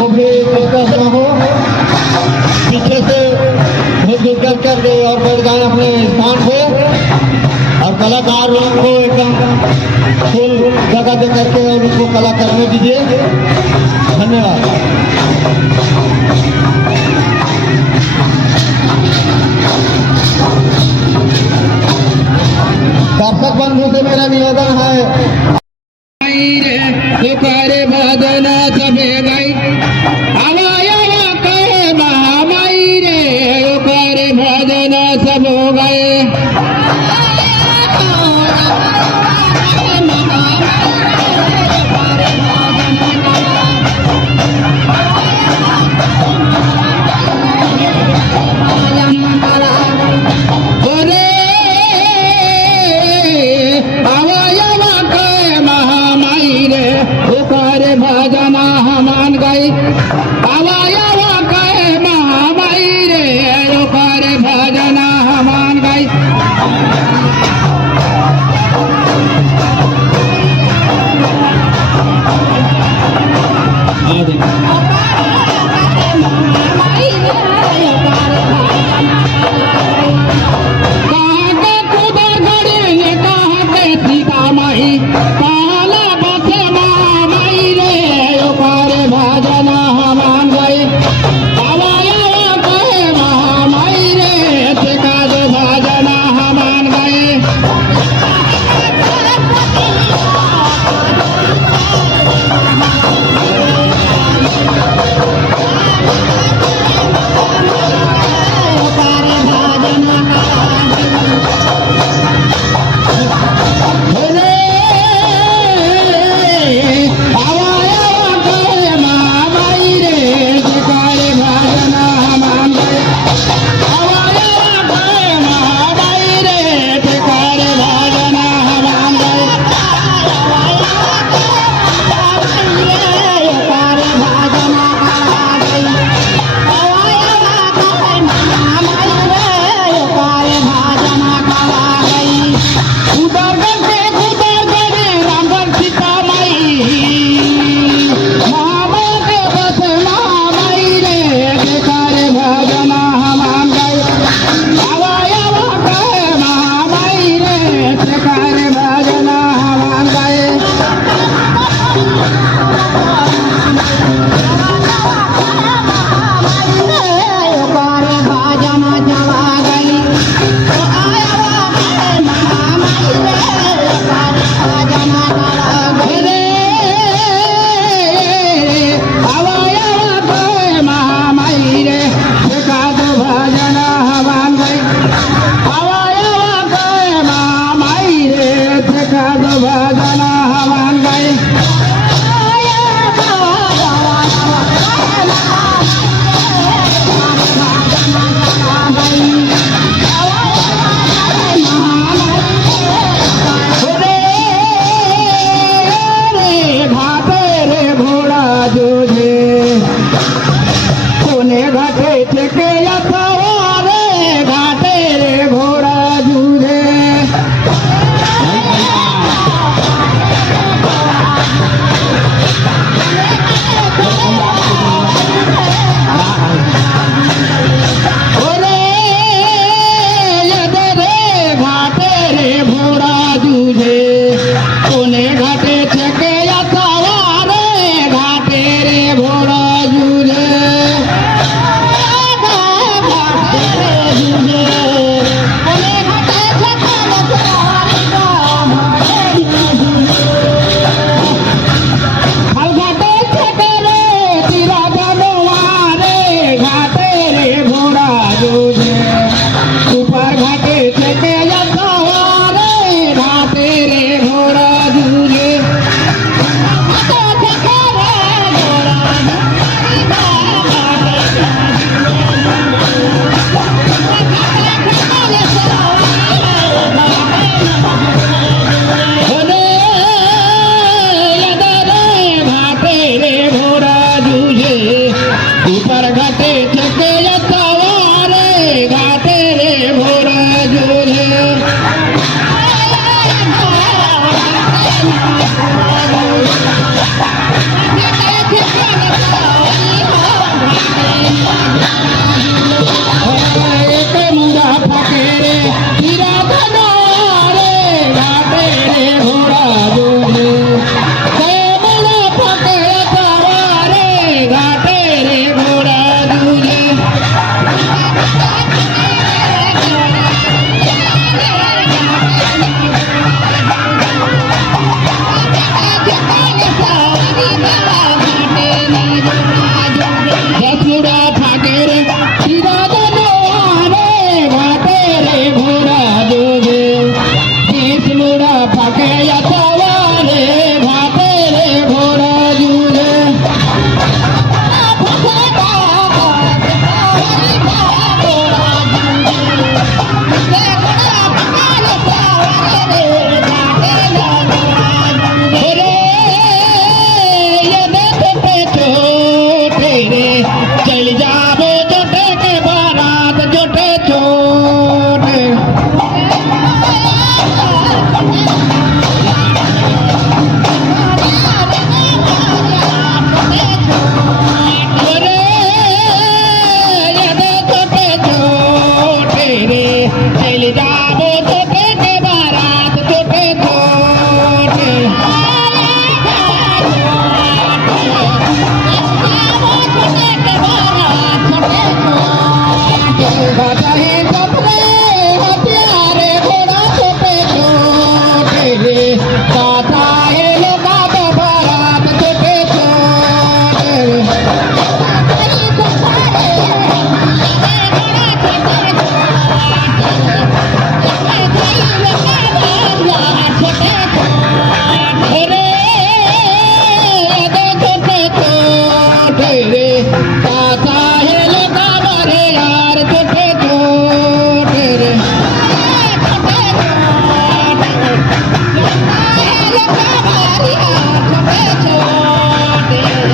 वो भी डिस्कस ना हो, पीछे से डिस्कस करके और बैठ जाए अपने स्थान पे और कलाकार लोग को एकदम फुल जगह दे करके और उनको कला करने दीजिए। धन्यवाद। दर्शक बंधु से मेरा निवेदन है करे भजना सबे गई आवाया करे महामाई रे करे भजना सब हो गए भजना हमान गई आवाया कहे महामाई रे करे भजना हमान गई कहाँ के कुदर गड़ी ये कहाँ के सीता माही भजना हमारा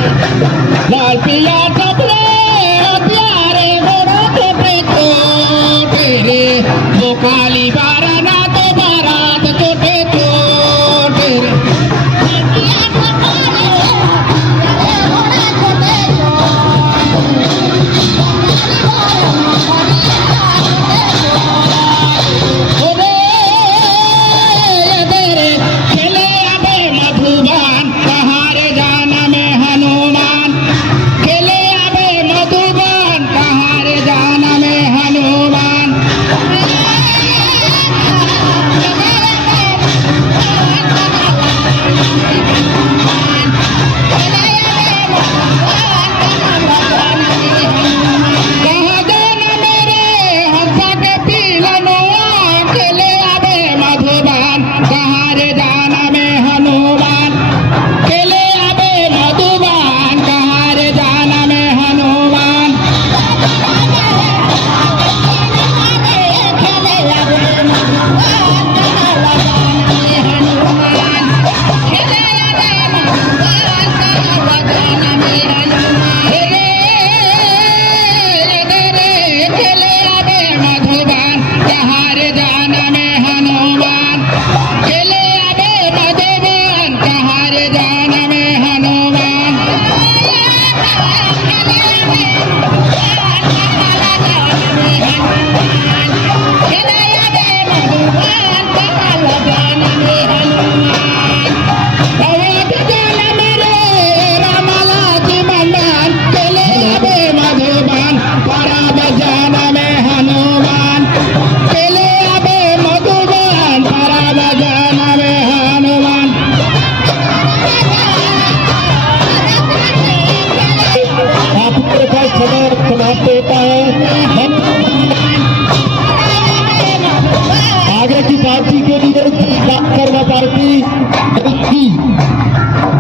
लाल पिया कपड़े प्यारे गोरा छोटे छोटे वो काली बाराना तो बारात छोटे छोटे खेले अबे मधुबान कहाँ रे जाना में हनुमान खेले अबे मधुबान कहाँ रे जाना में हनुमान कहाँ जाना मेरे हंसा के पीलनुआ खेले अबे मधुबान कहाँ रे जाना में हनुमान खेले अबे मधुबान कहाँ रे जाना में हनुमान खेले अबे मधुबान कहाँ रे जाना में हनुमान खेले अबे मधुबान कहाँ रे जाना में हनुमान अवध जाना मेरे रामला जी मंदान खेले अबे मधुबान पराब जाना में हनुमान खेले अबे मधुबान पराब जाना में हनुमान आपके पास खबर समाप्त होता है।